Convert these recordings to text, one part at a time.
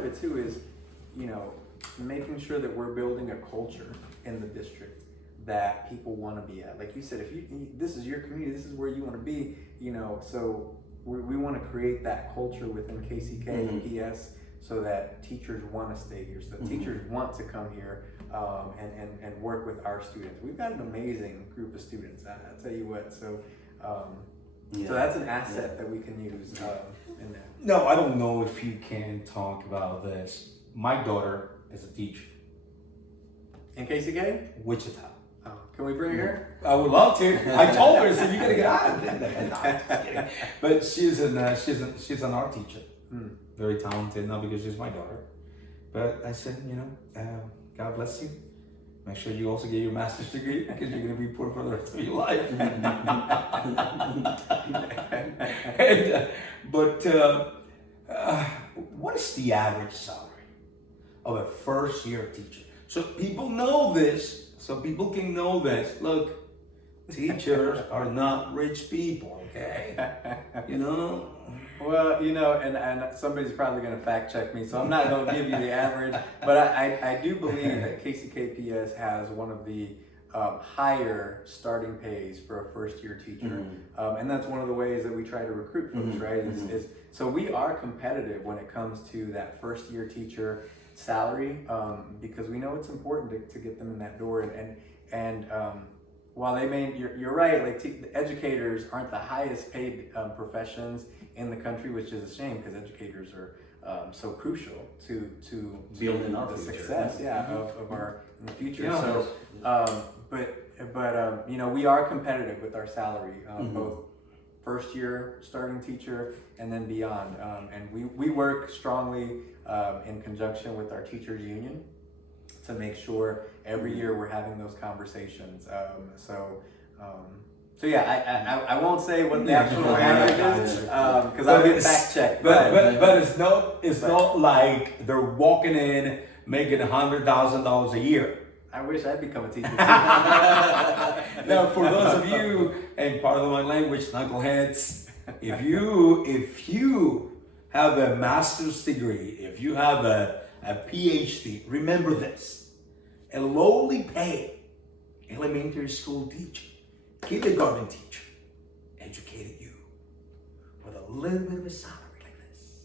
of it too is, making sure that we're building a culture in the district that people want to be at. Like you said, if this is your community, this is where you want to be, so we want to create that culture within KCK and PS so that teachers want to stay here, so that teachers want to come here and work with our students. We've got an amazing group of students, I'll tell you what. So so that's an asset that we can use in that. No, I don't know if you can talk about this. My daughter is a teacher. In KCK? Wichita. Oh, can we bring her? I would love to. I told her, I said, you gotta get out of there. No, I'm just kidding. But she's an art teacher. Very talented, not because she's my daughter. But I said, God bless you. Make sure you also get your master's degree because you're gonna be poor for the rest of your life. What is the average salary of a first year teacher? So people know this. So people can know this. Look, teachers are not rich people, okay? Well, and somebody's probably going to fact check me, so I'm not going to give you the average, but I do believe that KCKPS has one of the higher starting pays for a first year teacher. And that's one of the ways that we try to recruit folks, right? So we are competitive when it comes to that first year teacher salary, because we know it's important to get them in that door. And while they may, you're right, like educators aren't the highest paid professions in the country, which is a shame because educators are so crucial to building our the future. success, of our in the future. Yeah. So, but we are competitive with our salary, both first year starting teacher and then beyond, and we work strongly in conjunction with our teachers union to make sure every year we're having those conversations. So yeah, I won't say what the actual average is because I'll get fact checked. But it's not like they're walking in making $100,000 a year. I wish I'd become a teacher too. Now, for those of you, and pardon my language, knuckleheads, if you have a master's degree, if you have a PhD, remember this: a lowly paid elementary school teacher, kindergarten teacher, educated you with a little bit of a salary like this.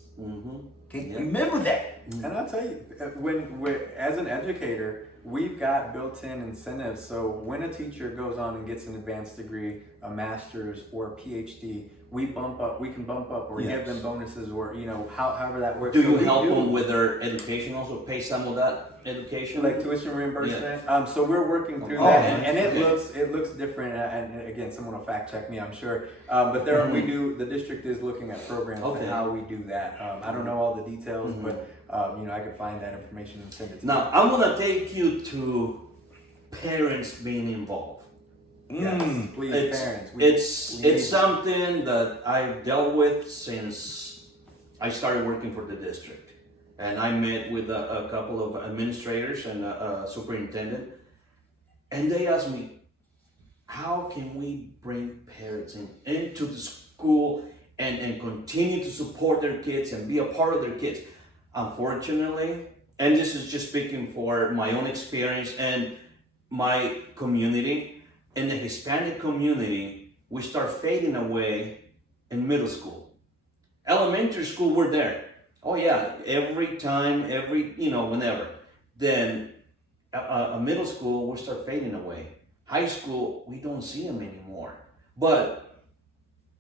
Okay, remember that. And I'll tell you, as an educator, we've got built-in incentives. So when a teacher goes on and gets an advanced degree, a master's or a PhD, we can bump up or give them bonuses or however that works. Do you help them with their education? Also pay some of that education, like tuition reimbursement. So we're working through that, and it looks different. And again, someone will fact check me, I'm sure. But the district is looking at programs and how we do that. I don't know all the details, but I could find that information and send it to you. Now I'm gonna take you to parents being involved. Yes, please, parents. It's something that I've dealt with since I started working for the district, and I met with a couple of administrators and a superintendent, and they asked me, how can we bring parents into the school and continue to support their kids and be a part of their kids? Unfortunately, and this is just speaking for my own experience and my community, in the Hispanic community, we start fading away in middle school. Elementary school, we're there. Oh yeah, every time, whenever. Then a middle school, we start fading away. High school, we don't see them anymore.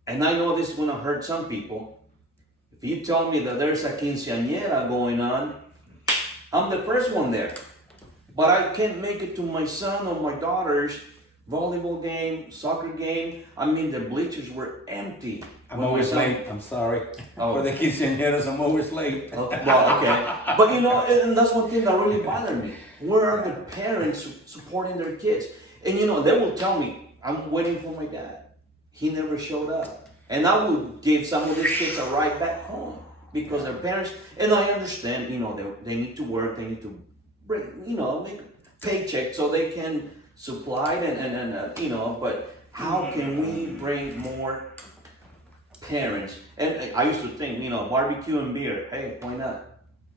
And I know this is gonna hurt some people. If you tell me that there's a quinceañera going on, I'm the first one there. But I can't make it to my son or my daughter's volleyball game, soccer game. I mean, the bleachers were empty. I'm always late. I'm sorry. For the quinceañeras, I'm always late. Okay. But and that's one thing that really bothered me. Where are the parents supporting their kids? And they will tell me, I'm waiting for my dad. He never showed up. And I would give some of these kids a ride back home because their parents, and I understand, they need to work, they need to bring, make a paycheck so they can supply it and but how can we bring more parents? And I used to think, barbecue and beer, hey, why not?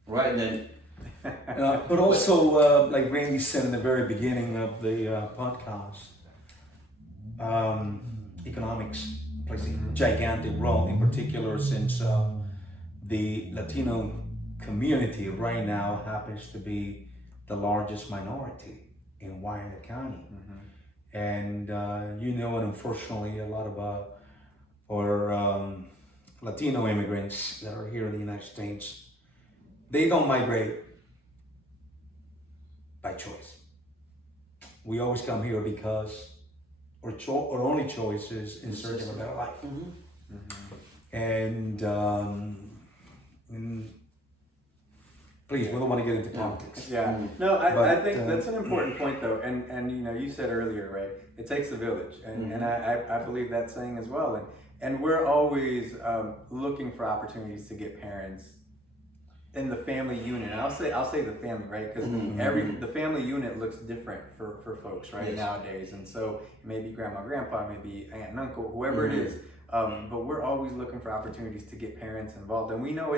Right, and then But also, like Randy said in the very beginning of the podcast, economics plays a gigantic role, in particular since the Latino community right now happens to be the largest minority in Wyandotte County. And and unfortunately, a lot of our Latino immigrants that are here in the United States, they don't migrate by choice. We always come here because our only choice is in search of a better life. And please, we don't want to get into politics. Yeah, no, I But, think that's an important point though, and you said earlier, right? It takes a village, and I believe that saying as well, and we're always looking for opportunities to get parents in the family unit. And I'll say the family, right? Because the family unit looks different for folks right nowadays, and so it may be grandma, grandpa, maybe aunt and uncle, whoever it is. But we're always looking for opportunities to get parents involved, and we know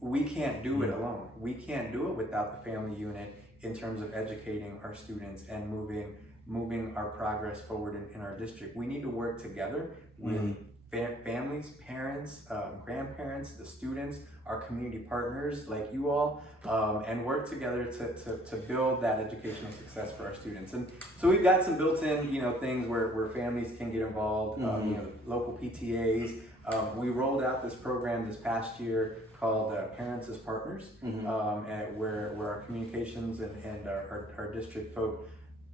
we can't do it alone. We can't do it without the family unit in terms of educating our students and moving our progress forward in our district. We need to work together with families, parents, grandparents, the students, our community partners like you all, and work together to build that educational success for our students. And so we've got some built-in, things where families can get involved, local PTAs. We rolled out this program this past year called Parents as Partners, where our communications and our district folk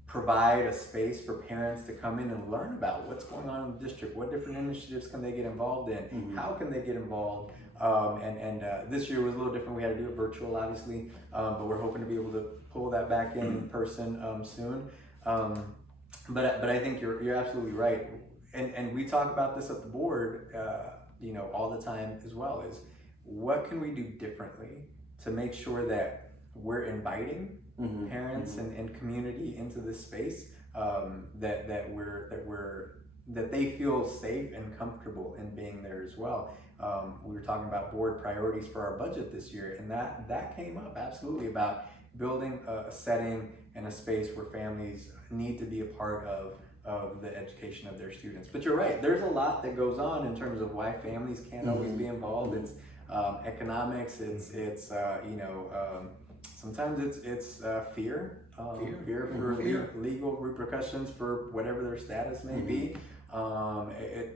provide a space for parents to come in and learn about what's going on in the district, what different initiatives can they get involved in, how can they get involved, and this year was a little different. We had to do it virtual, obviously, but we're hoping to be able to pull that back in person soon. But I think you're absolutely right, and we talk about this at the board, all the time as well. Is what can we do differently to make sure that we're inviting parents and community into this space, that they feel safe and comfortable in being there as well. We were talking about board priorities for our budget this year, and that came up absolutely about building a setting and a space where families need to be a part of the education of their students. But you're right, there's a lot that goes on in terms of why families can't always be involved. It's economics, it's sometimes it's fear for legal repercussions for whatever their status may be.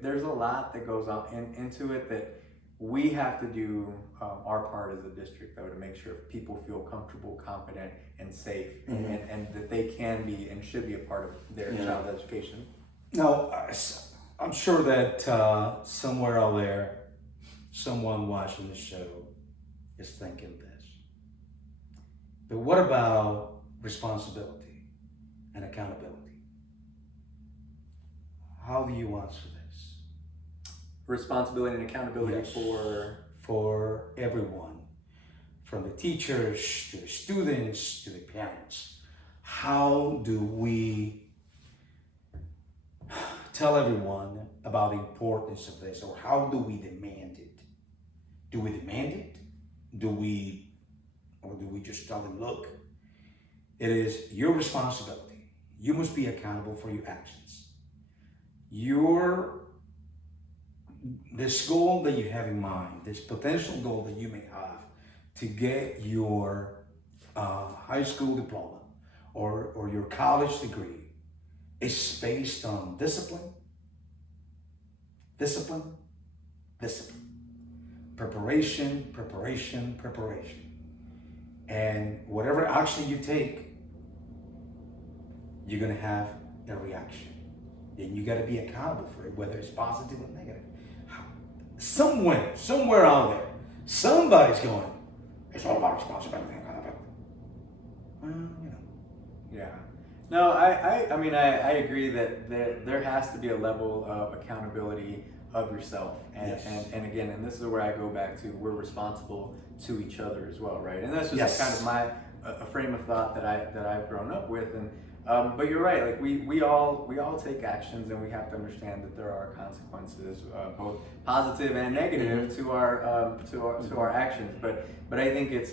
There's a lot that goes on into it that we have to do our part as a district, though, to make sure people feel comfortable, confident, and safe, and that they can be and should be a part of their child's education. Now, I'm sure that somewhere out there, someone watching the show is thinking this. But what about responsibility and accountability? How do you answer this? Responsibility and accountability for everyone, from the teachers to the students to the parents. How do we tell everyone about the importance of this, or how do we demand it? Do we demand it? Or do we just tell them, look, it is your responsibility. You must be accountable for your actions. This goal that you have in mind, this potential goal that you may have to get your high school diploma or your college degree, is based on discipline, preparation. And whatever action you take, you're gonna have a reaction. And you gotta be accountable for it, whether it's positive or negative. Somewhere out there, somebody's going, it's all about responsibility. Well, Yeah. No, I agree that there has to be a level of accountability of yourself, and again, and this is where I go back to, we're responsible to each other as well, right? And that's just kind of a frame of thought that I've grown up with, and But you're right. Like we all take actions, and we have to understand that there are consequences, both positive and negative, to our actions. But I think it's,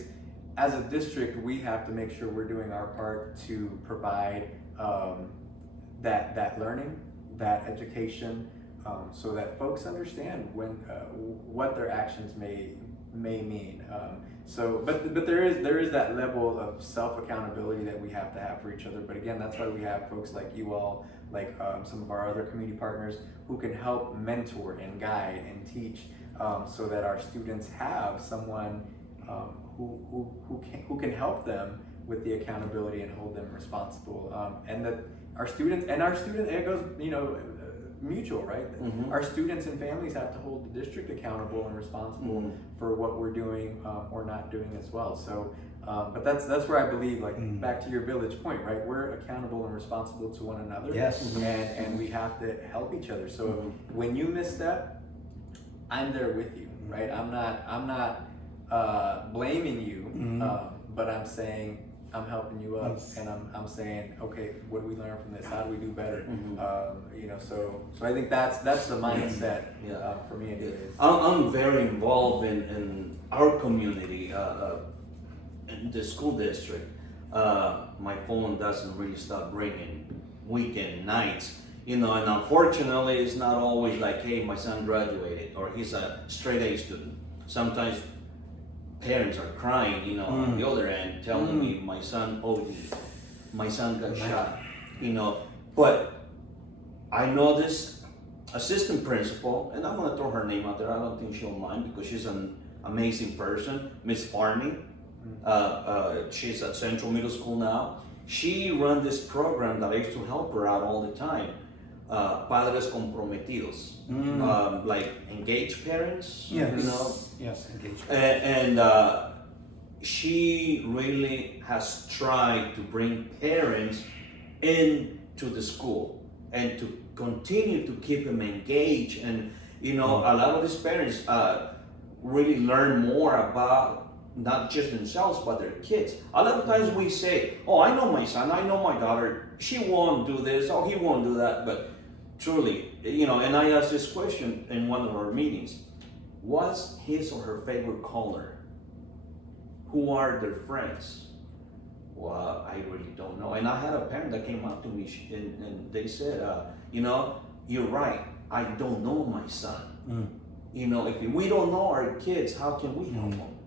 as a district, we have to make sure we're doing our part to provide that learning, that education, so that folks understand what their actions may mean. But there is that level of self accountability that we have to have for each other. But again, that's why we have folks like you all, like some of our other community partners, who can help mentor and guide and teach, so that our students have someone who can help them with the accountability and hold them responsible. And that our students, it goes, mutual, right? Mm-hmm. Our students and families have to hold the district accountable and responsible for what we're doing or not doing as well. So, but that's where I believe, like, back to your village point, right? We're accountable and responsible to one another. Yes. And we have to help each other. So when you misstep, I'm there with you, right? I'm not blaming you, but I'm saying, I'm helping you up, and I'm saying, okay, what do we learn from this? How do we do better? So I think that's the mindset for me. Anyways. I'm very involved in our community, in the school district. My phone doesn't really stop ringing weekend nights, and unfortunately, it's not always like, hey, my son graduated, or he's a straight A student. Sometimes parents are crying, on the other end, telling me my son OD'd, my son got shot, But I know this assistant principal, and I'm gonna throw her name out there. I don't think she'll mind, because she's an amazing person, Miss Farney. She's at Central Middle School now. She run this program that I used to help her out all the time. Padres comprometidos, like engaged parents. Yes, yes, engaged. And she really has tried to bring parents into the school and to continue to keep them engaged. And a lot of these parents really learn more about not just themselves but their kids. A lot of times we say, "Oh, I know my son, I know my daughter. She won't do this, or he won't do that," but truly, and I asked this question in one of our meetings: what's his or her favorite color? Who are their friends? Well, I really don't know. And I had a parent that came up to me and they said, you're right, I don't know my son. If we don't know our kids, how can we help them?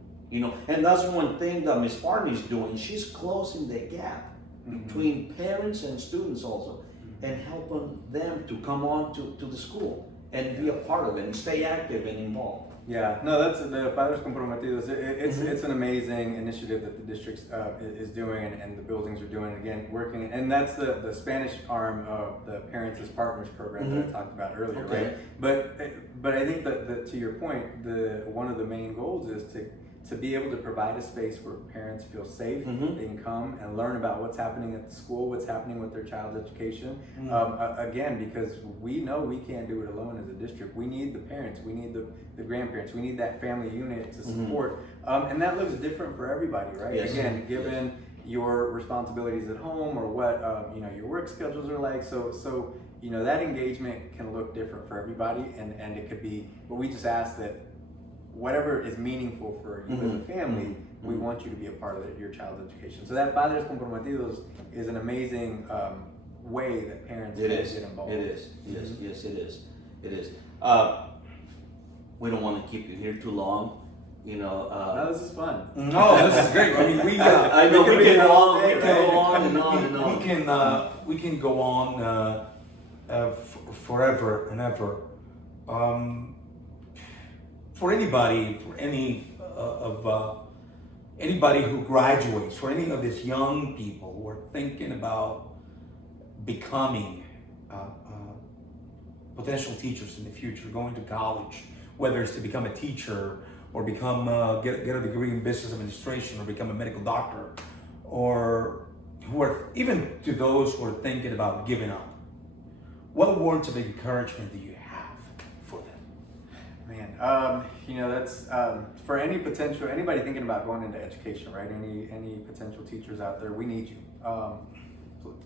And that's one thing that Ms. Barney's doing. She's closing the gap between parents and students also, and helping them to come on to the school and be a part of it and stay active and involved. Yeah, no, that's the Padres Comprometidos. It's an amazing initiative that the district is doing, and the buildings are doing, again, working. And that's the Spanish arm of the Parents as Partners program that I talked about earlier, right? But I think that to your point, one of the main goals is to be able to provide a space where parents feel safe. They can come and learn about what's happening at the school, what's happening with their child's education. Again, because we know we can't do it alone as a district. We need the parents, we need the grandparents, we need that family unit to support. And that looks different for everybody, right? Yes. Again, given your responsibilities at home, or what your work schedules are like. So that engagement can look different for everybody, and it could be, but we just ask that whatever is meaningful for you as a family, we want you to be a part of your child's education. So that Padres Comprometidos is an amazing way that parents can get involved. It is. Yes, it is. It is. We don't want to keep you here too long. No, this is fun. No, this is great. I mean, I know we can go on. We can go on and on and on. We can go on forever and ever. For anybody, anybody who graduates, for any of these young people who are thinking about becoming potential teachers in the future, going to college, whether it's to become a teacher or become get a degree in business administration or become a medical doctor, or who are, even to those who are thinking about giving up, what words of encouragement do you have for them? Man, that's for anybody thinking about going into education, right? Any potential teachers out there, we need you.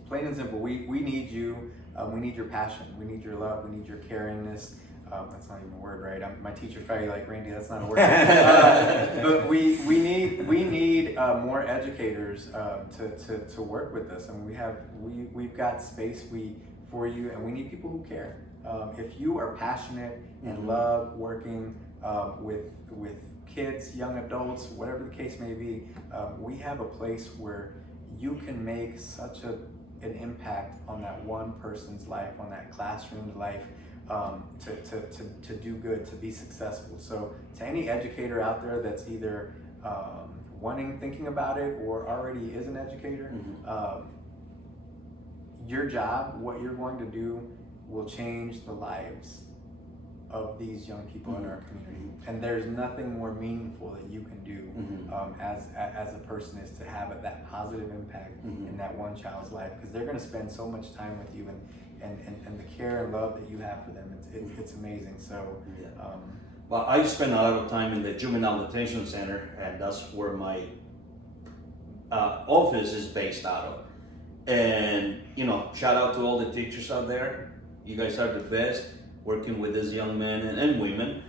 plain and simple. We need you. We need your passion. We need your love. We need your caringness. That's not even a word, right? My teacher's probably like, Randy, that's not a word. But we need more educators to work with us. I mean, we've got space for you, and we need people who care. If you are passionate and love working with kids, young adults, whatever the case may be, we have a place where you can make such an impact on that one person's life, on that classroom's life, to do good, to be successful. So to any educator out there that's either thinking about it, or already is an educator, your job, what you're going to do, will change the lives of these young people in our community. And there's nothing more meaningful that you can do as a person, is to have that positive impact in that one child's life, because they're going to spend so much time with you, and the care and love that you have for them, it's amazing. So well, I spend a lot of time in the Juvenile Detention Center, and that's where my office is based out of. And shout out to all the teachers out there. You guys are the best, working with these young men and women.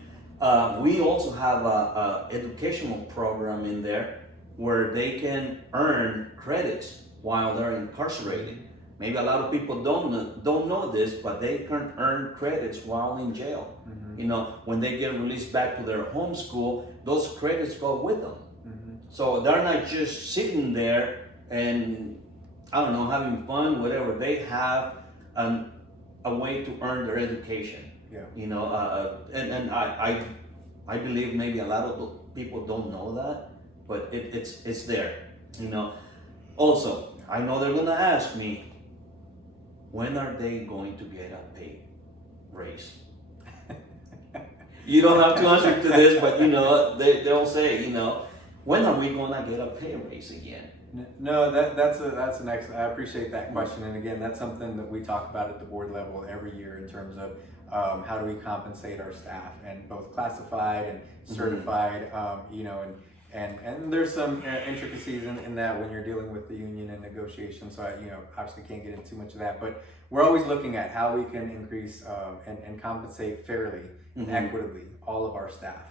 We also have a educational program in there where they can earn credits while they're incarcerated. Maybe a lot of people don't know this, but they can earn credits while in jail. When they get released back to their home school, those credits go with them. So they're not just sitting there and, I don't know, having fun, whatever. They have a way to earn their education. And I believe maybe a lot of people don't know that, but it's there. Also, I know they're gonna ask me, when are they going to get a pay raise? You don't have to answer to this, but they'll say, when are we gonna get a pay raise again? No, that's an excellent. I appreciate that question, and again, that's something that we talk about at the board level every year in terms of how do we compensate our staff, and both classified and certified. And there's some intricacies in that when you're dealing with the union and negotiations. So I obviously can't get into too much of that, but we're always looking at how we can increase and compensate fairly and equitably all of our staff.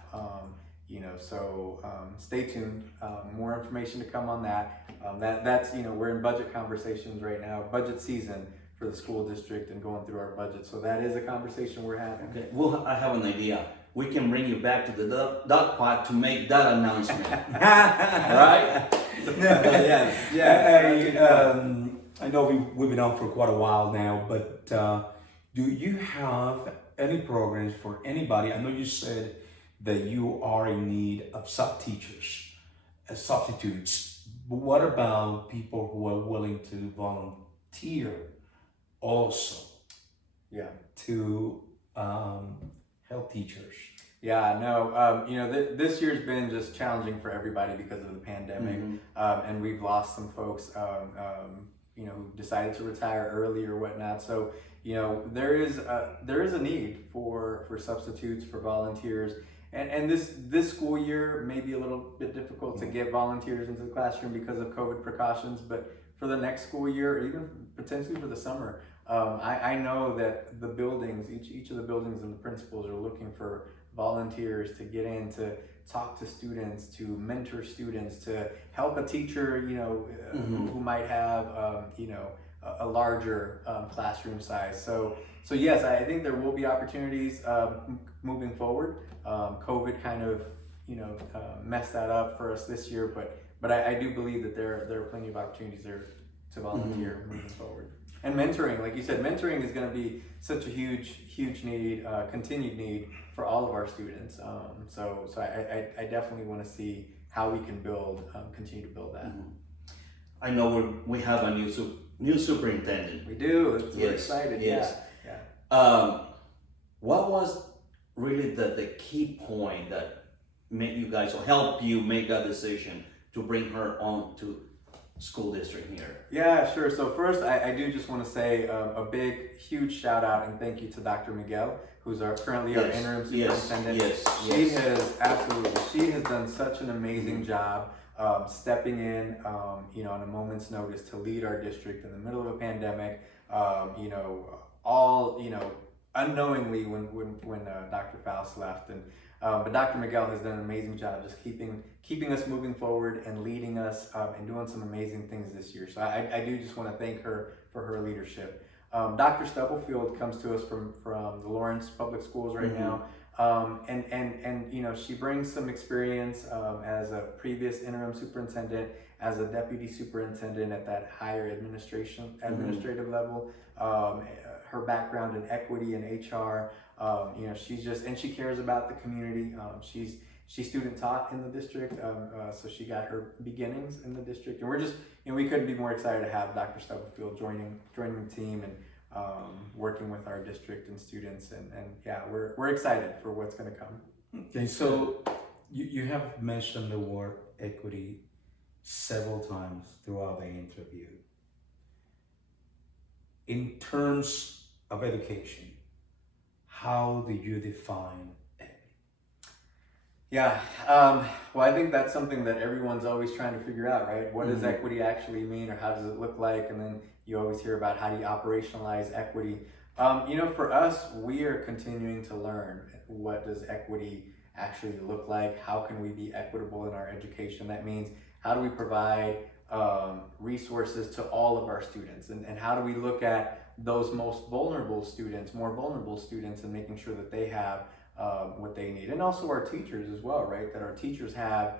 So stay tuned. More information to come on that. That's we're in budget conversations right now, budget season for the school district, and going through our budget. So that is a conversation we're having. Okay. Well, I have an idea. We can bring you back to the dot pot to make that announcement. Right? I know we've been on for quite a while now, but do you have any programs for anybody? I know you said that you are in need of sub-teachers, substitutes, but what about people who are willing to volunteer also to help teachers? This year's been just challenging for everybody because of the pandemic, and we've lost some folks, who decided to retire early or whatnot. So, there is a need for substitutes, for volunteers, and this school year may be a little bit difficult to get volunteers into the classroom because of COVID precautions, but for the next school year, or even potentially for the summer, I know that the buildings, each of the buildings and the principals are looking for volunteers to get in, to talk to students, to mentor students, to help a teacher, who might have, a larger classroom size. So yes, I think there will be opportunities moving forward. COVID kind of, messed that up for us this year, but I do believe that there are plenty of opportunities there to volunteer moving forward. And mentoring, like you said, mentoring is going to be such a huge need, continued need for all of our students. So I definitely want to see how we can continue to build that. I know we have a new superintendent. We do. We're excited. Yes. Yeah. What was really the key point that made you guys, or helped you make that decision to bring her on to school district here? Yeah, sure. So first, I do just want to say a big, huge shout out and thank you to Dr. Miguel, who's currently our interim superintendent. She has done such an amazing job stepping in, on a moment's notice to lead our district in the middle of a pandemic, unknowingly when Dr. Faust left. But Dr. Miguel has done an amazing job just keeping us moving forward and leading us and doing some amazing things this year. So I do just want to thank her for her leadership. Dr. Stubblefield comes to us from the Lawrence Public Schools right now. And she brings some experience as a previous interim superintendent, as a deputy superintendent at that higher administrative level. Her background in equity and HR, she cares about the community. She's student taught in the district, so she got her beginnings in the district, and we're just, we couldn't be more excited to have Dr. Stubblefield joining the team and working with our district and students, and yeah, we're excited for what's going to come. Okay, so you have mentioned the word equity several times throughout the interview. In terms of education, how do you define equity? Yeah, well, I think that's something that everyone's always trying to figure out, right? What does equity actually mean, or how does it look like? And then you always hear about how do you operationalize equity. For us, we are continuing to learn what does equity actually look like. How can we be equitable in our education? That means how do we provide resources to all of our students, and how do we look at those more vulnerable students, and making sure that they have what they need, and also our teachers as well, right? That our teachers have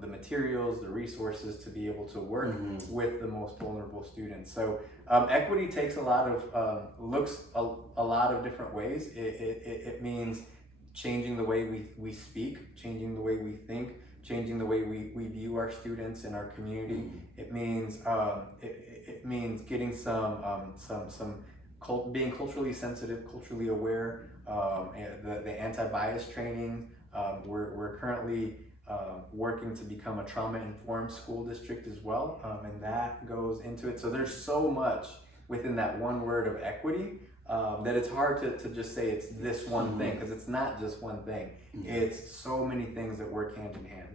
the materials, the resources to be able to work with the most vulnerable students. So equity takes a lot of looks a lot of different ways. It means changing the way we speak, changing the way we think, changing the way we view our students and our community. It means it means getting being culturally sensitive, culturally aware. The anti-bias training. We're currently working to become a trauma-informed school district as well, and that goes into it. So there's so much within that one word of equity that it's hard to just say it's this one thing, because it's not just one thing. It's so many things that work hand in hand.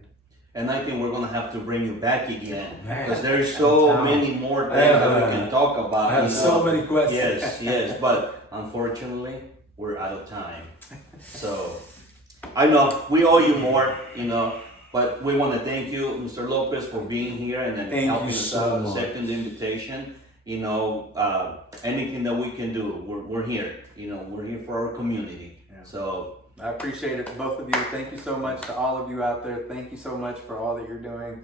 And I think we're going to have to bring you back again, because there's so many more things that we can talk about. I have so many questions. Yes, but unfortunately, we're out of time. So I know we owe you more, but we want to thank you, Mr. Lopez, for being here and then helping us out, accepting the invitation. Anything that we can do, we're here. We're here for our community. Yeah. So I appreciate it, both of you. Thank you so much to all of you out there. Thank you so much for all that you're doing.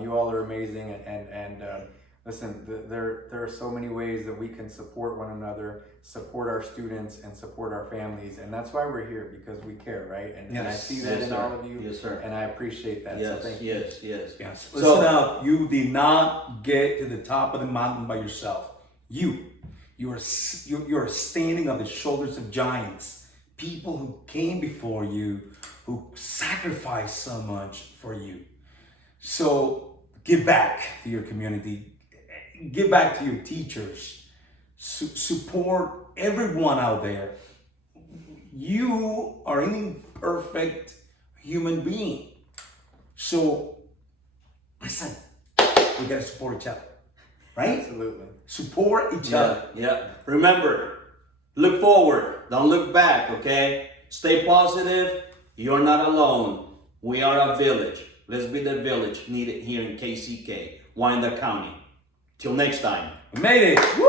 You all are amazing, and listen, there are so many ways that we can support one another, support our students, and support our families, and that's why we're here, because we care, right? And I see that in all of you. Yes, sir. And I appreciate that. Yes, so thank you. Yes. Listen out, you did not get to the top of the mountain by yourself. You are standing on the shoulders of giants. People who came before you, who sacrificed so much for you. So give back to your community, give back to your teachers, support everyone out there. You are an imperfect human being. So listen, we gotta support each other, right? Absolutely. Support each other. Yeah. Remember, look forward, don't look back, okay? Stay positive, you're not alone. We are a village. Let's be the village needed here in KCK, Wyandotte County. Till next time. We made it. Woo!